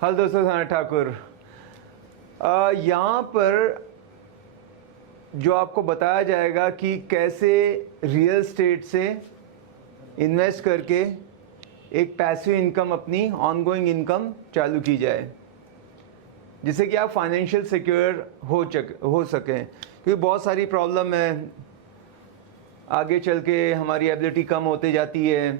Hello दोस्तों, सना ठाकुर। यहाँ पर जो आपको बताया जाएगा कि कैसे रियल एस्टेट से इन्वेस्ट करके एक पैसिव इनकम, अपनी ऑनगोइंग इनकम चालू की जाए, जिससे कि आप फाइनेंशियल सिक्योर हो सकें। क्योंकि बहुत सारी प्रॉब्लम है, आगे चल के हमारी एबिलिटी कम होती जाती है,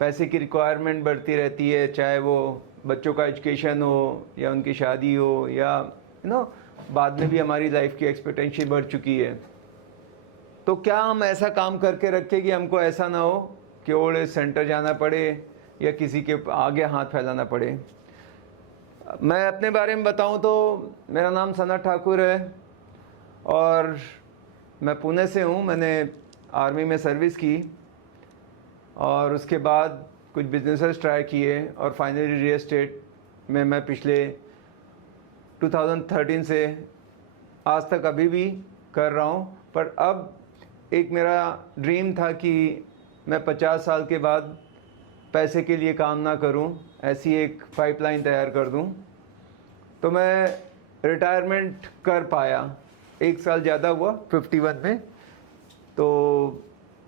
पैसे की रिक्वायरमेंट बढ़ती रहती है, चाहे वो बच्चों का एजुकेशन हो या उनकी शादी हो, या बाद में भी हमारी लाइफ की एक्सपेक्टेंसी बढ़ चुकी है। तो क्या हम ऐसा काम करके रखें कि हमको ऐसा ना हो कि ओल्ड एज सेंटर जाना पड़े या किसी के आगे हाथ फैलाना पड़े। मैं अपने बारे में बताऊं तो मेरा नाम सना ठाकुर है और मैं पुणे से हूं। मैंने आर्मी में सर्विस की और उसके बाद कुछ बिजनेसेस ट्राई किए और फाइनली रियल एस्टेट में मैं पिछले 2013 से आज तक अभी भी कर रहा हूँ। पर अब एक मेरा ड्रीम था कि मैं 50 साल के बाद पैसे के लिए काम ना करूँ, ऐसी एक पाइपलाइन तैयार कर दूँ। तो मैं रिटायरमेंट कर पाया, 1 साल ज़्यादा हुआ 51 में। तो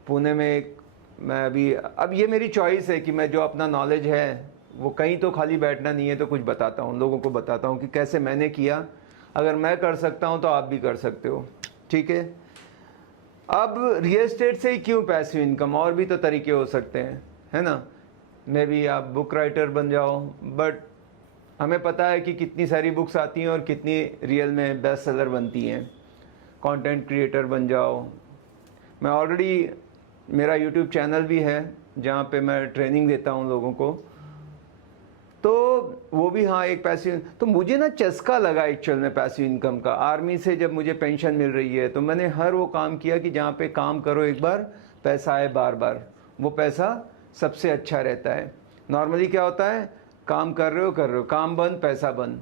पुणे में एक मैं अब ये मेरी चॉइस है कि मैं जो अपना नॉलेज है वो कहीं तो खाली बैठना नहीं है, तो कुछ बताता हूँ, लोगों को बताता हूँ कि कैसे मैंने किया। अगर मैं कर सकता हूँ तो आप भी कर सकते हो, ठीक है। अब रियल एस्टेट से ही क्यों पैसिव इनकम, और भी तो तरीके हो सकते हैं, है ना। मे बी आप बुक राइटर बन जाओ, बट हमें पता है कि कितनी सारी बुक्स आती हैं और कितनी रियल में बेस्ट सेलर बनती हैं। कंटेंट क्रिएटर बन जाओ। मैं ऑलरेडी, मेरा यूट्यूब चैनल भी है जहाँ पे मैं ट्रेनिंग देता हूँ लोगों को, तो वो भी हाँ एक पैसिव। तो मुझे ना चस्का लगा एक्चुअल में पैसिव इनकम का। आर्मी से जब मुझे पेंशन मिल रही है तो मैंने हर वो काम किया कि जहाँ पे काम करो एक बार, पैसा आए बार बार, वो पैसा सबसे अच्छा रहता है। नॉर्मली क्या होता है, काम कर रहे हो, काम बंद पैसा बंद।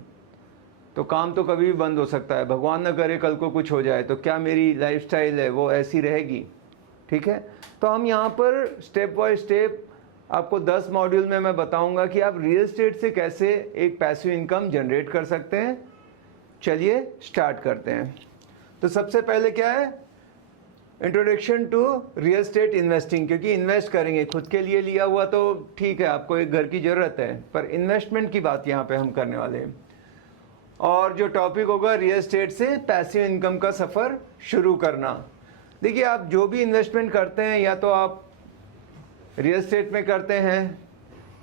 तो काम तो कभी भी बंद हो सकता है, भगवान न करे कल को कुछ हो जाए तो क्या मेरी लाइफस्टाइल है वो ऐसी रहेगी, ठीक है। तो हम यहाँ पर स्टेप बाय स्टेप आपको 10 मॉड्यूल में मैं बताऊंगा कि आप रियल एस्टेट से कैसे एक पैसिव इनकम जनरेट कर सकते हैं। चलिए स्टार्ट करते हैं। तो सबसे पहले क्या है, introduction to real estate investing. क्योंकि इन्वेस्ट करेंगे, खुद के लिए लिया हुआ तो ठीक है, आपको एक घर की ज़रूरत है, पर इन्वेस्टमेंट की बात यहाँ पे हम करने वाले हैं। और जो टॉपिक होगा, रियल एस्टेट से पैसिव इनकम का सफ़र शुरू करना। देखिए, आप जो भी इन्वेस्टमेंट करते हैं, या तो आप रियल एस्टेट में करते हैं,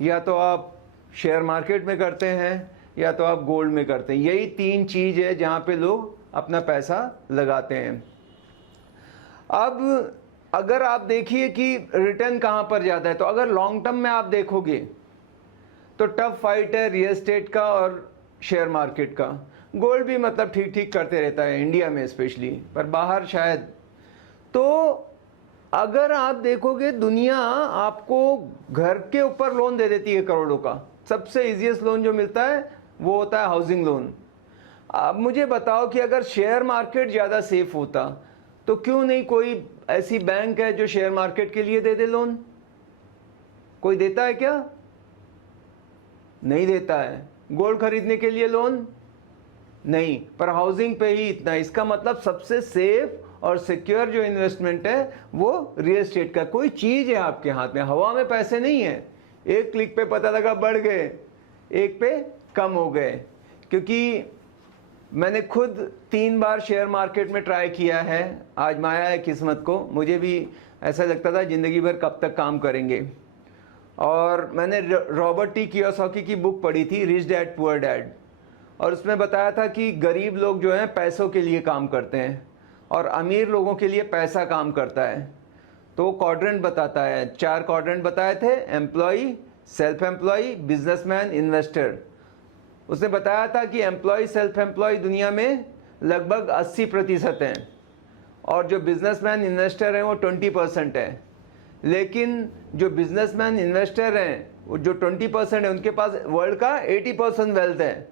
या तो आप शेयर मार्केट में करते हैं, या तो आप गोल्ड में करते हैं। यही 3 चीज़ है जहाँ पे लोग अपना पैसा लगाते हैं। अब अगर आप देखिए कि रिटर्न कहाँ पर ज़्यादा है, तो अगर लॉन्ग टर्म में आप देखोगे तो टफ फाइट है रियल एस्टेट का और शेयर मार्केट का। गोल्ड भी मतलब ठीक ठीक करते रहता है इंडिया में स्पेशली, पर बाहर शायद। तो अगर आप देखोगे, दुनिया आपको घर के ऊपर लोन दे देती है करोड़ों का। सबसे इजीएस्ट लोन जो मिलता है वो होता है हाउसिंग लोन। अब मुझे बताओ कि अगर शेयर मार्केट ज़्यादा सेफ होता तो क्यों नहीं कोई ऐसी बैंक है जो शेयर मार्केट के लिए दे दे लोन। कोई देता है क्या? नहीं देता है। गोल्ड खरीदने के लिए लोन नहीं, पर हाउसिंग पे ही इतना। इसका मतलब सबसे सेफ और सिक्योर जो इन्वेस्टमेंट है वो रियल एस्टेट का। कोई चीज़ है आपके हाथ में, हवा में पैसे नहीं है। एक क्लिक पे पता लगा बढ़ गए, एक पे कम हो गए। क्योंकि मैंने खुद 3 बार शेयर मार्केट में ट्राई किया है, आजमाया है किस्मत को। मुझे भी ऐसा लगता था ज़िंदगी भर कब तक काम करेंगे। और मैंने रॉबर्ट टी कियोसाकी की बुक पढ़ी थी, रिच डैड पुअर डैड, और उसमें बताया था कि गरीब लोग जो हैं पैसों के लिए काम करते हैं और अमीर लोगों के लिए पैसा काम करता है। तो वो क्वाड्रेंट बताता है, 4 क्वाड्रेंट बताए थे, employee, self employee, businessman, investor. उसने बताया था कि एम्प्लॉय, सेल्फ एम्प्लॉय दुनिया में लगभग 80% हैं, और जो बिजनेसमैन, इन्वेस्टर हैं वो 20% है। लेकिन जो बिजनेसमैन, इन्वेस्टर हैं, वो जो 20% है, उनके पास वर्ल्ड का 80% वेल्थ है।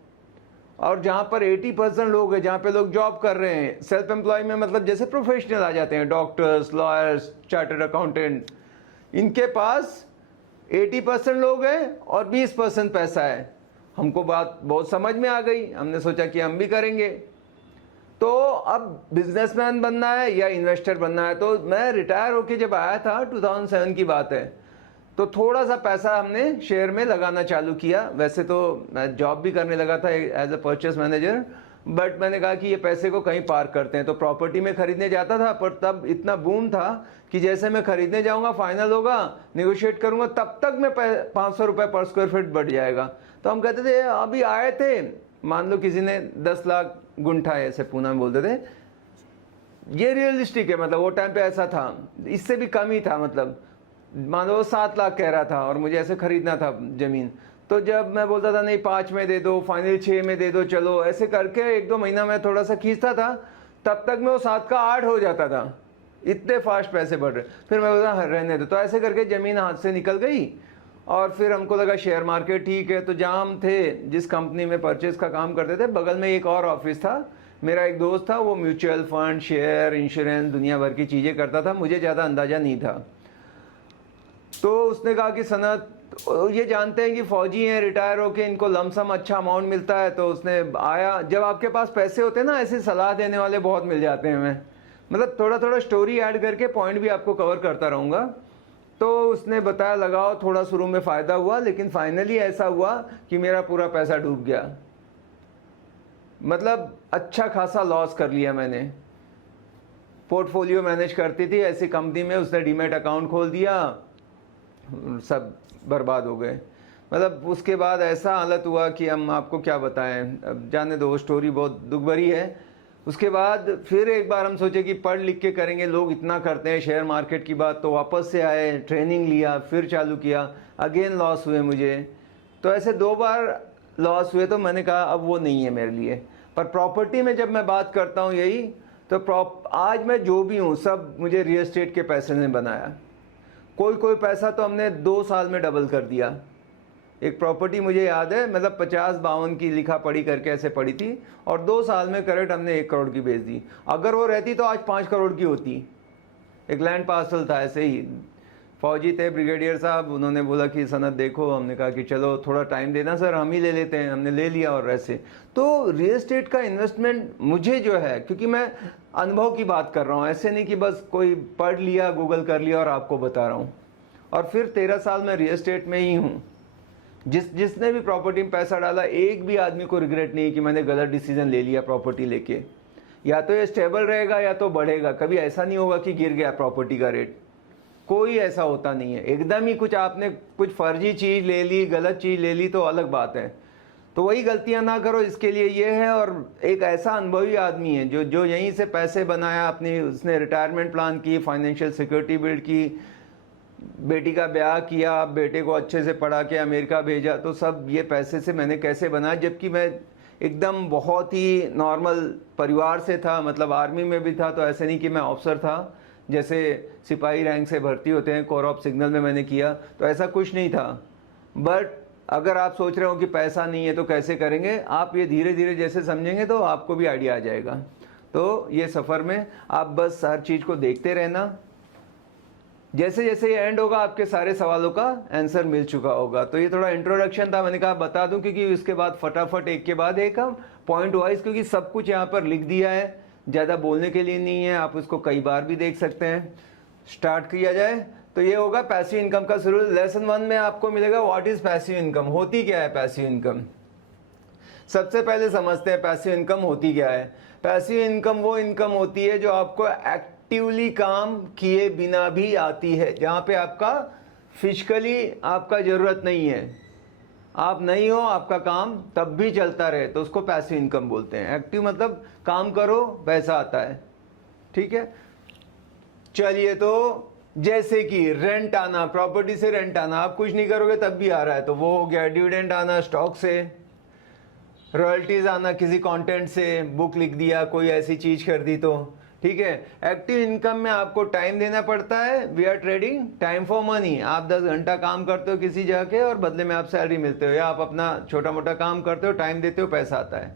और जहाँ पर 80% लोग हैं, जहाँ पे लोग जॉब कर रहे हैं, सेल्फ एम्प्लॉय में मतलब जैसे प्रोफेशनल आ जाते हैं, डॉक्टर्स, लॉयर्स, चार्टर्ड अकाउंटेंट, इनके पास 80% लोग हैं और 20% पैसा है। हमको बात बहुत समझ में आ गई, हमने सोचा कि हम भी करेंगे। तो अब बिजनेसमैन बनना है या इन्वेस्टर बनना है, तो मैं रिटायर होके जब आया था 2007 की बात है, तो थोड़ा सा पैसा हमने शेयर में लगाना चालू किया। वैसे तो मैं जॉब भी करने लगा था as a purchase manager, but मैंने कहा कि ये पैसे को कहीं पार्क करते हैं, तो प्रॉपर्टी में खरीदने जाता था। पर तब इतना बूम था कि जैसे मैं खरीदने जाऊंगा, फाइनल होगा, नेगोशिएट करूंगा, तब तक मैं 500 रुपये पर स्क्वायर फीट बढ़ जाएगा। तो हम कहते थे अभी आए थे, मान लो किसी ने 10 लाख गुंठा है, ऐसे पूना में बोलते थे, ये रियलिस्टिक है, मतलब वो टाइम पे ऐसा था, इससे भी कम ही था, मतलब मान लो 7 लाख कह रहा था और मुझे ऐसे खरीदना था ज़मीन। तो जब मैं बोलता था नहीं 5 में दे दो, फाइनल 6 में दे दो, चलो, ऐसे करके 1-2 महीना मैं थोड़ा सा खींचता था, तब तक मैं वो 7 का 8 हो जाता था, इतने फास्ट पैसे बढ़ रहे। फिर मैं बोलता रहने दो, तो ऐसे करके ज़मीन हाथ से निकल गई। और फिर हमको लगा शेयर मार्केट ठीक है, तो जहाँ हम थे, जिस कंपनी में परचेज का काम करते थे, बगल में एक और ऑफिस था, मेरा एक दोस्त था, वो म्यूचुअल फंड, शेयर, इंश्योरेंस, दुनिया भर की चीज़ें करता था, मुझे ज़्यादा अंदाज़ा नहीं था। तो उसने कहा कि सनत, ये जानते हैं कि फौजी हैं, रिटायर होके इनको लमसम अच्छा अमाउंट मिलता है, तो उसने आया। जब आपके पास पैसे होते हैं ना, ऐसी सलाह देने वाले बहुत मिल जाते हैं। मैं मतलब थोड़ा थोड़ा स्टोरी ऐड करके पॉइंट भी आपको कवर करता रहूँगा। तो उसने बताया लगाओ, थोड़ा शुरू में फ़ायदा हुआ, लेकिन फाइनली ऐसा हुआ कि मेरा पूरा पैसा डूब गया, मतलब अच्छा खासा लॉस कर लिया मैंने। पोर्टफोलियो मैनेज करती थी ऐसी कंपनी में, उसने डीमैट अकाउंट खोल दिया, सब बर्बाद हो गए। मतलब उसके बाद ऐसा हालत हुआ कि हम आपको क्या बताएं, अब जाने दो, वो स्टोरी बहुत दुख भरी है। उसके बाद फिर एक बार हम सोचे कि पढ़ लिख के करेंगे, लोग इतना करते हैं शेयर मार्केट की बात, तो वापस से आए, ट्रेनिंग लिया, फिर चालू किया, अगेन लॉस हुए मुझे। तो ऐसे 2 बार लॉस हुए, तो मैंने कहा अब वो नहीं है मेरे लिए। पर प्रॉपर्टी में जब मैं बात करता हूँ यही, तो आज मैं जो भी हूँ सब मुझे रियल एस्टेट के पैसे ने बनाया। कोई पैसा तो हमने 2 साल में डबल कर दिया। एक प्रॉपर्टी मुझे याद है, मतलब 50-52 की लिखा पढ़ी करके ऐसे पड़ी थी, और 2 साल में करेक्ट हमने 1 करोड़ की बेच दी। अगर वो रहती तो आज 5 करोड़ की होती। एक लैंड पार्सल था, ऐसे ही फौजी थे ब्रिगेडियर साहब, उन्होंने बोला कि सनत देखो, हमने कहा कि चलो थोड़ा टाइम देना सर, हम ही ले लेते हैं, हमने ले लिया। और ऐसे तो रियल एस्टेट का इन्वेस्टमेंट मुझे जो है, क्योंकि मैं अनुभव की बात कर रहा हूँ, ऐसे नहीं कि बस कोई पढ़ लिया, गूगल कर लिया और आपको बता रहा हूँ। और फिर 13 साल मैं रियल एस्टेट में ही हूँ। जिसने भी प्रॉपर्टी में पैसा डाला, एक भी आदमी को रिग्रेट नहीं कि मैंने गलत डिसीजन ले लिया प्रॉपर्टी लेके। या तो ये स्टेबल रहेगा या तो बढ़ेगा, कभी ऐसा नहीं होगा कि गिर गया प्रॉपर्टी का रेट, कोई ऐसा होता नहीं है। एकदम ही कुछ आपने कुछ फर्जी चीज़ ले ली, गलत चीज़ ले ली, तो अलग बात है। तो वही गलतियां ना करो, इसके लिए ये है। और एक ऐसा अनुभवी आदमी है जो यहीं से पैसे बनाया अपनी, उसने रिटायरमेंट प्लान की, फाइनेंशियल सिक्योरिटी बिल्ड की, बेटी का ब्याह किया, बेटे को अच्छे से पढ़ा के अमेरिका भेजा, तो सब ये पैसे से मैंने कैसे बनाया। जबकि मैं एकदम बहुत ही नॉर्मल परिवार से था, मतलब आर्मी में भी था, तो ऐसे नहीं कि मैं ऑफिसर था, जैसे सिपाही रैंक से भर्ती होते हैं, कोर ऑफ सिग्नल में मैंने किया, तो ऐसा कुछ नहीं था। बट अगर आप सोच रहे हो कि पैसा नहीं है तो कैसे करेंगे, आप ये धीरे धीरे जैसे समझेंगे तो आपको भी आइडिया आ जाएगा। तो ये सफ़र में आप बस हर चीज़ को देखते रहना, जैसे जैसे ये एंड होगा आपके सारे सवालों का आंसर मिल चुका होगा। तो ये थोड़ा इंट्रोडक्शन था, मैंने कहा बता दूं, क्योंकि इसके बाद फटाफट एक के बाद एक हम पॉइंट वाइज, क्योंकि सब कुछ यहाँ पर लिख दिया है, ज़्यादा बोलने के लिए नहीं है, आप उसको कई बार भी देख सकते हैं। स्टार्ट किया जाए तो ये होगा पैसिव इनकम का शुरू। लेसन 1 में आपको मिलेगा व्हाट इज़ पैसिव इनकम, होती क्या है पैसिव इनकम। सबसे पहले समझते हैं पैसिव इनकम होती क्या है। पैसिव इनकम वो इनकम होती है जो आपको एक्टिवली काम किए बिना भी आती है, जहाँ पे आपका फिजिकली आपका ज़रूरत नहीं है, आप नहीं हो, आपका काम तब भी चलता रहे, तो उसको पैसिव इनकम बोलते हैं। एक्टिव मतलब काम करो पैसा आता है, ठीक है। चलिए, तो जैसे कि रेंट आना, प्रॉपर्टी से रेंट आना, आप कुछ नहीं करोगे तब भी आ रहा है, तो वो हो गया। डिविडेंड आना स्टॉक से, रॉयल्टीज आना किसी कंटेंट से, बुक लिख दिया, कोई ऐसी चीज कर दी, तो ठीक है। एक्टिव इनकम में आपको टाइम देना पड़ता है, we are trading time for money. आप 10 घंटा काम करते हो किसी जगह के और बदले में आप सैलरी मिलते हो, या आप अपना छोटा मोटा काम करते हो, टाइम देते हो, पैसा आता है।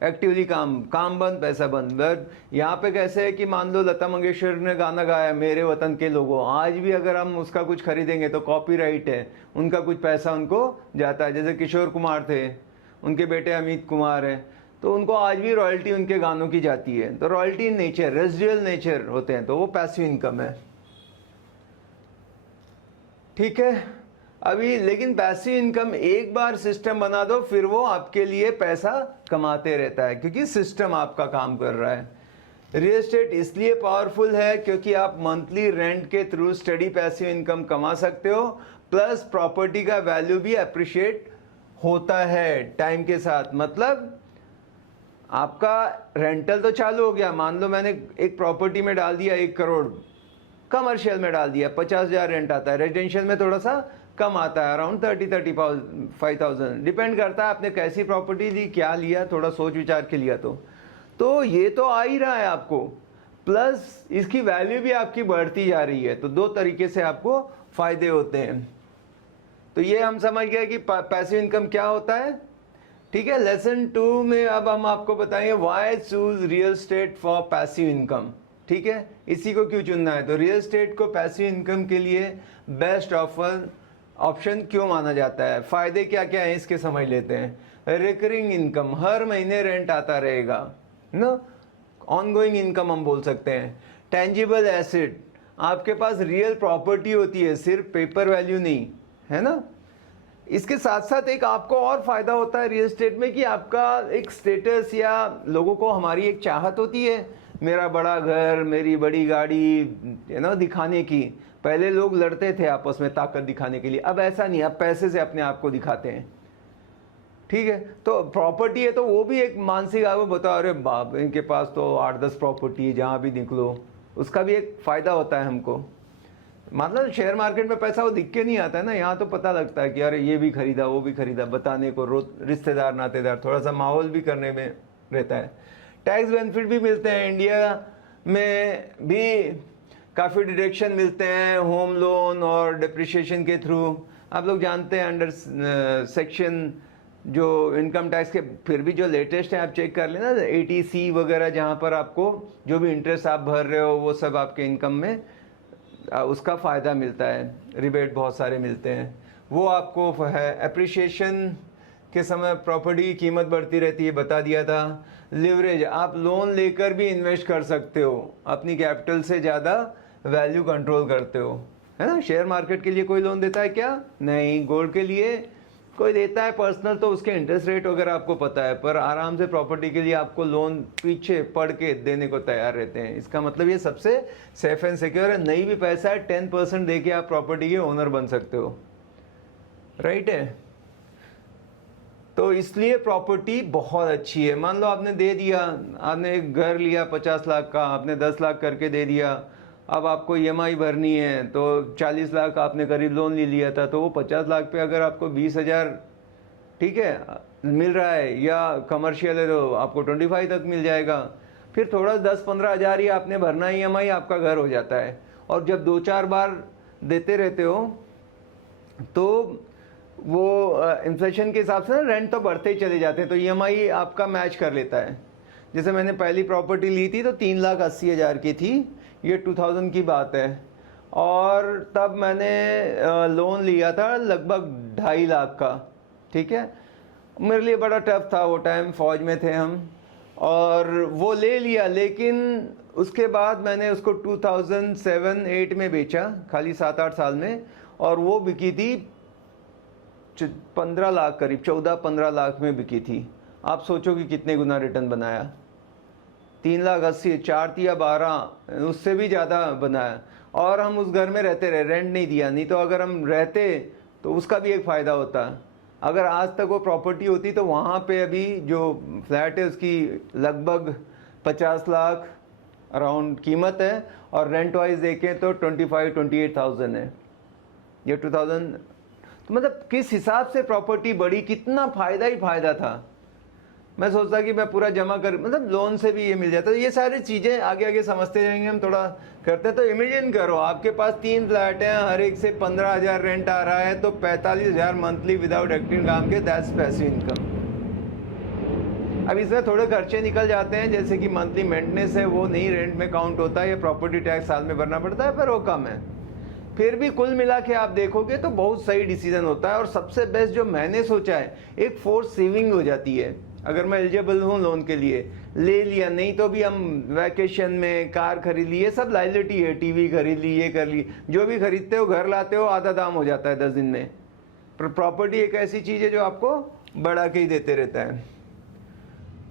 एक्टिवली काम बंद पैसा बंद। बट यहाँ पे कैसे है कि मान लो लता मंगेशकर ने गाना गाया मेरे वतन के लोगों, आज भी अगर हम उसका कुछ खरीदेंगे तो कॉपीराइट है, उनका कुछ पैसा उनको जाता है। जैसे किशोर कुमार थे, उनके बेटे अमित कुमार हैं, तो उनको आज भी रॉयल्टी उनके गानों की जाती है। तो रॉयल्टी नेचर, रेजिडुअल नेचर होते हैं, तो वो पैसिव इनकम है। ठीक है, अभी लेकिन पैसिव इनकम एक बार सिस्टम बना दो फिर वो आपके लिए पैसा कमाते रहता है, क्योंकि सिस्टम आपका काम कर रहा है। रियल एस्टेट इसलिए पावरफुल है क्योंकि आप मंथली रेंट के थ्रू स्टडी पैसिव इनकम कमा सकते हो, प्लस प्रॉपर्टी का वैल्यू भी अप्रिशिएट होता है टाइम के साथ। मतलब आपका रेंटल तो चालू हो गया, मान लो मैंने एक प्रॉपर्टी में डाल दिया 1 करोड़, कमर्शियल में डाल दिया 50,000 रेंट आता है, रेजिडेंशियल में थोड़ा सा कम आता है, अराउंड 35,000। डिपेंड करता है आपने कैसी प्रॉपर्टी ली, क्या लिया, थोड़ा सोच विचार के लिया तो ये तो आ ही रहा है आपको, प्लस इसकी वैल्यू भी आपकी बढ़ती जा रही है। तो 2 तरीके से आपको फायदे होते हैं। तो ये हम समझ गए कि पैसिव इनकम क्या होता है। ठीक है, लेसन 2 में अब हम आपको बताएंगे why choose real estate for passive income. ठीक है, इसी को क्यों चुनना है, तो रियल एस्टेट को पैसिव इनकम के लिए बेस्ट ऑप्शन क्यों माना जाता है, फायदे क्या क्या है इसके समझ लेते हैं। रिकरिंग इनकम, हर महीने रेंट आता रहेगा ना, ऑनगोइंग इनकम हम बोल सकते हैं। टेंजिबल एसेट, आपके पास रियल प्रॉपर्टी होती है, सिर्फ पेपर वैल्यू नहीं है ना। इसके साथ साथ एक आपको और फायदा होता है रियल एस्टेट में कि आपका एक स्टेटस, या लोगों को हमारी एक चाहत होती है मेरा बड़ा घर, मेरी बड़ी गाड़ी, दिखाने की। पहले लोग लड़ते थे आपस में ताकत दिखाने के लिए, अब ऐसा नहीं, अब पैसे से अपने आप को दिखाते हैं। ठीक है, तो प्रॉपर्टी है तो वो भी एक मानसिक, आपको बताओ अरे बाप इनके पास तो 8-10 प्रॉपर्टी है, जहाँ भी निकलो, उसका भी एक फ़ायदा होता है हमको। मतलब शेयर मार्केट में पैसा वो दिख के नहीं आता है ना, यहाँ तो पता लगता है कि अरे ये भी खरीदा वो भी खरीदा, बताने को रिश्तेदार नातेदार, थोड़ा सा माहौल भी करने में रहता है। टैक्स बेनिफिट भी मिलते हैं, इंडिया में भी काफ़ी डिडक्शन मिलते हैं होम लोन और डिप्रिशिएशन के थ्रू। आप लोग जानते हैं अंडर सेक्शन जो इनकम टैक्स के, फिर भी जो लेटेस्ट है आप चेक कर लेना, 80C वगैरह, जहाँ पर आपको जो भी इंटरेस्ट आप भर रहे हो वो सब आपके इनकम में उसका फ़ायदा मिलता है, रिबेट बहुत सारे मिलते हैं, वो आपको है। अप्रिशिएशन के समय प्रॉपर्टी की कीमत बढ़ती रहती है, बता दिया था। लिवरेज, आप लोन लेकर भी इन्वेस्ट कर सकते हो, अपनी कैपिटल से ज़्यादा वैल्यू कंट्रोल करते हो, है ना। शेयर मार्केट के लिए कोई लोन देता है क्या, नहीं। गोल्ड के लिए कोई देता है पर्सनल, तो उसके इंटरेस्ट रेट वगैरह आपको पता है, पर आराम से प्रॉपर्टी के लिए आपको लोन पीछे पढ़ के देने को तैयार रहते हैं। इसका मतलब ये सबसे सेफ एंड सिक्योर है। नहीं भी पैसा है 10% दे के आप प्रॉपर्टी के ओनर बन सकते हो, राइट है। तो इसलिए प्रॉपर्टी बहुत अच्छी है। मान लो आपने दे दिया, आपने एक घर लिया 50 लाख का, आपने 10 लाख करके दे दिया, अब आपको EMI भरनी है तो 40 लाख आपने करीब लोन ले लिया था, तो वो 50 लाख पे अगर आपको 20,000 ठीक है मिल रहा है, या कमर्शियल है तो आपको 25 तक मिल जाएगा। फिर थोड़ा 10-15 हज़ार ही आपने भरना है EMI, आपका घर हो जाता है। और जब 2-4 बार देते रहते हो तो वो इन्फ्लेशन के हिसाब से ना रेंट तो बढ़ते ही चले जाते हैं, तो EMI आपका मैच कर लेता है। जैसे मैंने पहली प्रॉपर्टी ली थी तो 3,80,000 की थी, ये 2000 की बात है, और तब मैंने लोन लिया था लगभग 2.5 लाख का। ठीक है, मेरे लिए बड़ा टफ था वो टाइम, फौज में थे हम, और वो ले लिया। लेकिन उसके बाद मैंने उसको 2007-8 में बेचा, खाली 7-8 साल में, और वो बिकी थी 15 लाख, करीब 14-15 लाख में बिकी थी। आप सोचो कि कितने गुना रिटर्न बनाया, 3,80,000, 4 या 12, उससे भी ज़्यादा बनाया। और हम उस घर में रहते रहे, रेंट नहीं दिया। नहीं तो अगर हम रहते तो उसका भी एक फ़ायदा होता। अगर आज तक वो प्रॉपर्टी होती तो वहाँ पे अभी जो फ्लैट है उसकी लगभग 50 लाख अराउंड कीमत है, और रेंट वाइज देखें तो 25-28,000 है। ये 2000, तो मतलब किस हिसाब से प्रॉपर्टी बढ़ी, कितना फ़ायदा ही फ़ायदा था। मैं सोचता कि मैं पूरा जमा कर, मतलब लोन से भी ये मिल जाता है। ये सारी चीज़ें आगे आगे समझते जाएंगे हम, थोड़ा करते हैं। तो इमेजिन करो आपके पास 3 फ्लैट हैं, हर एक से 15,000 रेंट आ रहा है, तो 45,000 मंथली विदाउट एक्टिंग काम के, दैट्स पैसिव इनकम। अब इसमें थोड़े खर्चे निकल जाते हैं, जैसे कि मंथली मेंटेनेंस है वो नहीं रेंट में काउंट होता है, या प्रॉपर्टी टैक्स साल में भरना पड़ता है, पर वो कम है। फिर भी कुल मिला के आप देखोगे तो बहुत सही डिसीजन होता है। और सबसे बेस्ट जो मैंने सोचा है, एक फोर्स सेविंग हो जाती है। अगर मैं एलिजिबल हूँ लोन के लिए, ले लिया, नहीं तो भी हम वैकेशन में कार खरीद ली, ये सब लाइबिलिटी है, टीवी खरीद ली, ये कर ली, जो भी खरीदते हो घर लाते हो आधा दाम हो जाता है 10 दिन में। पर प्रॉपर्टी एक ऐसी चीज़ है जो आपको बढ़ा के ही देते रहता है।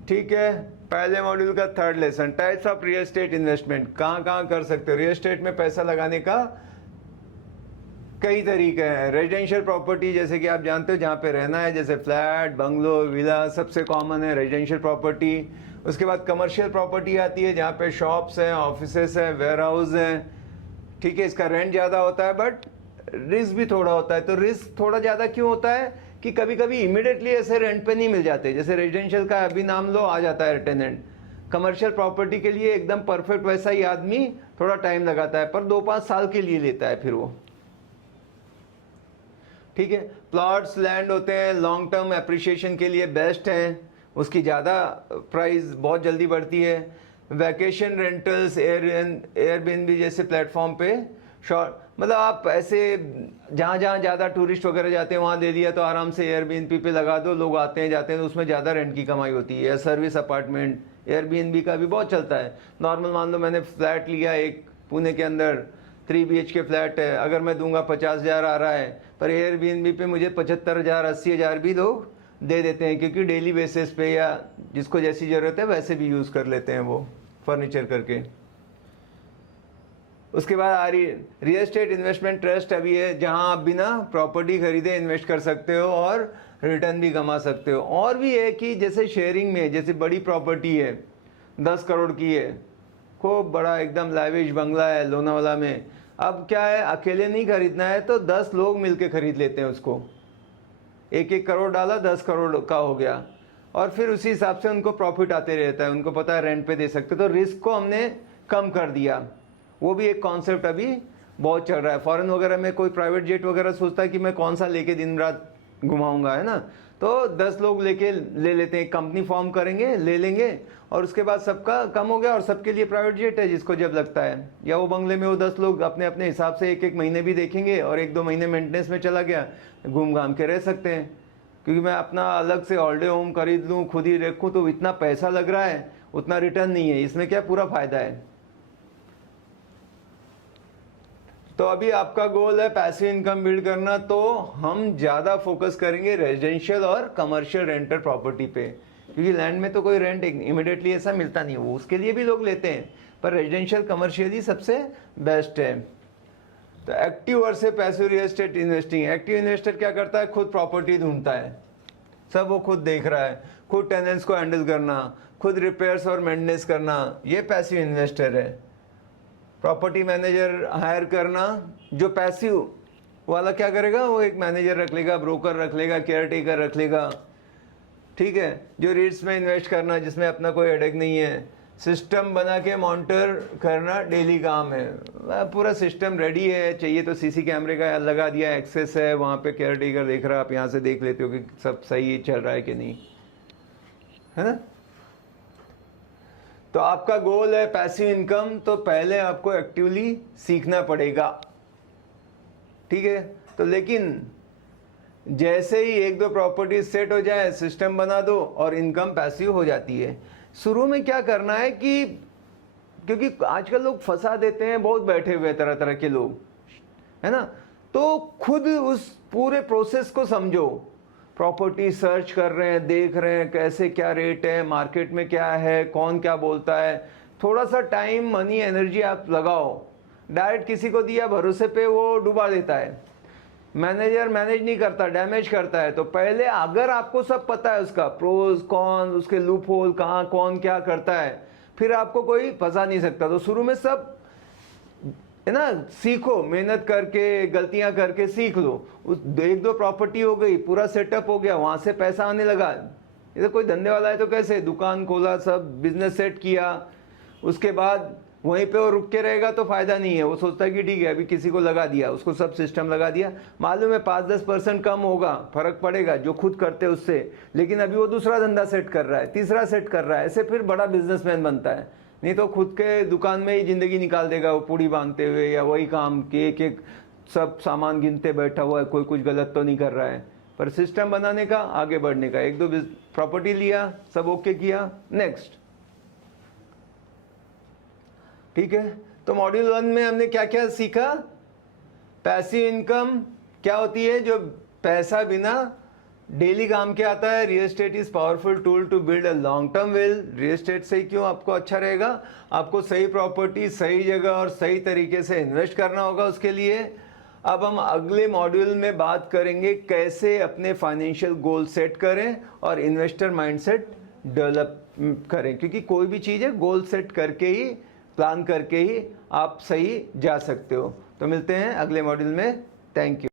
ठीक है, पहले मॉड्यूल का third lesson, types of real estate investment. कहाँ कहाँ कर सकते हो रियल एस्टेट में पैसा लगाने का? कई तरीके हैं। रेजिडेंशियल प्रॉपर्टी, जैसे कि आप जानते हो जहाँ पे रहना है, जैसे फ्लैट, बंगलो, विला, सबसे कॉमन है रेजिडेंशियल प्रॉपर्टी। उसके बाद कमर्शियल प्रॉपर्टी आती है, जहाँ पे शॉप्स हैं, ऑफिसेस हैं, वेयर हाउस हैं। ठीक है, इसका रेंट ज़्यादा होता है बट रिस्क भी थोड़ा होता है। तो रिस्क थोड़ा ज़्यादा क्यों होता है कि कभी कभी इमिडिएटली ऐसे रेंट पे नहीं मिल जाते। जैसे रेजिडेंशियल का अभी नाम लो, आ जाता है टेनेंट। कमर्शियल प्रॉपर्टी के लिए एकदम परफेक्ट वैसा ही आदमी थोड़ा टाइम लगाता है, पर 2-5 साल के लिए लेता है फिर वो। ठीक है, प्लॉट्स लैंड होते हैं, लॉन्ग टर्म एप्रिशिएशन के लिए बेस्ट हैं, उसकी ज़्यादा प्राइस बहुत जल्दी बढ़ती है। वैकेशन रेंटल्स, एयरबीएनबी जैसे प्लेटफॉर्म पे शॉर्ट, मतलब आप ऐसे जहाँ जहाँ ज़्यादा टूरिस्ट वगैरह जाते हैं वहाँ ले लिया तो आराम से एयरबीएनबी पे लगा दो, लोग आते हैं जाते हैं तो उसमें ज़्यादा रेंट की कमाई होती है। सर्विस अपार्टमेंट एयरबीएनबी का भी बहुत चलता है। नॉर्मल मान लो मैंने फ्लैट लिया एक पुणे के अंदर, 3 BHK फ्लैट है, अगर मैं दूंगा 50,000 आ रहा है, पर एयरबीएनबी पे मुझे 75,000 80,000 भी लोग दे देते हैं, क्योंकि डेली बेसिस पे या जिसको जैसी ज़रूरत है वैसे भी यूज़ कर लेते हैं वो फर्नीचर करके। उसके बाद आ रही रियल एस्टेट इन्वेस्टमेंट ट्रस्ट अभी है, जहां आप बिना प्रॉपर्टी खरीदे इन्वेस्ट कर सकते हो और रिटर्न भी कमा सकते हो। और भी है कि जैसे शेयरिंग में, जैसे बड़ी प्रॉपर्टी है 10 करोड़ की है, खूब बड़ा एकदम लाविश बंगला है लोनावाला में, अब क्या है अकेले नहीं खरीदना है तो 10 लोग मिलके खरीद लेते हैं उसको। 1-1 करोड़ डाला, 10 करोड़ का हो गया, और फिर उसी हिसाब से उनको प्रॉफिट आते रहता है, उनको पता है रेंट पे दे सकते, तो रिस्क को हमने कम कर दिया। वो भी एक कॉन्सेप्ट अभी बहुत चल रहा है। फॉरेन वगैरह में कोई प्राइवेट जेट वगैरह सोचता है कि मैं कौन सा लेके दिन रात घुमाऊंगा, है ना, तो 10 लोग लेके ले लेते हैं, कंपनी फॉर्म करेंगे, ले लेंगे, और उसके बाद सबका कम हो गया और सबके लिए प्राइवेट जेट है जिसको जब लगता है। या वो बंगले में वो 10 लोग अपने अपने हिसाब से 1-1 महीने भी देखेंगे और 1-2 महीने मेंटेनेंस में चला गया, घूम घाम के रह सकते हैं। क्योंकि मैं अपना अलग से हॉलीडे होम खरीद लूँ, खुद ही रखूँ, तो इतना पैसा लग रहा है, उतना रिटर्न नहीं है, इसमें क्या पूरा फायदा है। तो अभी आपका गोल है पैसिव इनकम बिल्ड करना, तो हम ज़्यादा फोकस करेंगे रेजिडेंशियल और कमर्शियल रेंटल प्रॉपर्टी पे, क्योंकि लैंड में तो कोई रेंट इमिडिएटली ऐसा मिलता नहीं है, वो उसके लिए भी लोग लेते हैं, पर रेजिडेंशियल कमर्शियल ही सबसे बेस्ट है। तो active versus passive real estate investing. Active investor क्या करता है, खुद प्रॉपर्टी ढूंढता है, सब वो खुद देख रहा है, खुद टेनेंट्स को हैंडल करना, खुद रिपेयर्स और मेंटेनेंस करना, ये पैसिव इन्वेस्टर है। प्रॉपर्टी मैनेजर हायर करना, जो पैसिव वाला क्या करेगा, वो एक मैनेजर रख लेगा, ब्रोकर रख लेगा, केयर टेकर रख लेगा। ठीक है, जो रीट्स में इन्वेस्ट करना जिसमें अपना कोई हेडेक नहीं है, सिस्टम बना के मॉनिटर करना डेली काम है, पूरा सिस्टम रेडी है, चाहिए तो सीसी कैमरे का लगा दिया, एक्सेस है, वहाँ पे केयर टेकर देख रहा है, आप यहाँ से देख लेते हो कि सब सही चल रहा है कि नहीं, है ना। तो आपका गोल है पैसिव इनकम, तो पहले आपको एक्टिवली सीखना पड़ेगा। ठीक है, तो लेकिन जैसे ही 1-2 प्रॉपर्टी सेट हो जाए, सिस्टम बना दो और इनकम पैसिव हो जाती है। शुरू में क्या करना है कि क्योंकि आजकल लोग फंसा देते हैं, बहुत बैठे हुए तरह तरह के लोग, है ना, तो खुद उस पूरे प्रोसेस को समझो। प्रॉपर्टी सर्च कर रहे हैं, देख रहे हैं कैसे क्या रेट है, मार्केट में क्या है, कौन क्या बोलता है, थोड़ा सा टाइम मनी एनर्जी आप लगाओ। डायरेक्ट किसी को दिया भरोसे पे, वो डुबा देता है, मैनेजर मैनेज नहीं करता, डैमेज करता है। तो पहले अगर आपको सब पता है, उसका प्रोज कौन, उसके लूप होल कहाँ, कौन क्या करता है, फिर आपको कोई फंसा नहीं सकता। तो शुरू में सब है ना, सीखो, मेहनत करके गलतियां करके सीख लो। उस 1-2 प्रॉपर्टी हो गई, पूरा सेटअप हो गया, वहां से पैसा आने लगा। ये तो कोई धंधे वाला है तो कैसे दुकान खोला, सब बिजनेस सेट किया, उसके बाद वहीं पे वो रुक के रहेगा तो फ़ायदा नहीं है। वो सोचता है कि ठीक है अभी किसी को लगा दिया, उसको सब सिस्टम लगा दिया, मालूम है 5-10% कम होगा, फ़र्क पड़ेगा जो खुद करते उससे, लेकिन अभी वो दूसरा धंधा सेट कर रहा है, तीसरा सेट कर रहा है, ऐसे फिर बड़ा बिजनेसमैन बनता है। नहीं तो खुद के दुकान में ही ज़िंदगी निकाल देगा वो पूड़ी बांधते हुए, या वही काम कि एक एक सब सामान गिनते बैठा हुआ है, कोई कुछ गलत तो नहीं कर रहा है। पर सिस्टम बनाने का, आगे बढ़ने का, 1-2 प्रॉपर्टी लिया, सब ओके किया, नेक्स्ट। ठीक है, तो मॉड्यूल 1 में हमने क्या क्या सीखा? पैसिव इनकम क्या होती है? जो पैसा बिना डेली काम के आता है। Real estate is powerful tool to build a long term wealth. Real estate से क्यों आपको अच्छा रहेगा? आपको सही प्रॉपर्टी, सही जगह और सही तरीके से इन्वेस्ट करना होगा उसके लिए। अब हम अगले मॉड्यूल में बात करेंगे कैसे अपने फाइनेंशियल गोल सेट करें और इन्वेस्टर माइंडसेट डेवलप करें, क्योंकि कोई भी चीज़ है गोल सेट करके ही, प्लान करके ही आप सही जा सकते हो। तो मिलते हैं अगले मॉड्यूल में। Thank you.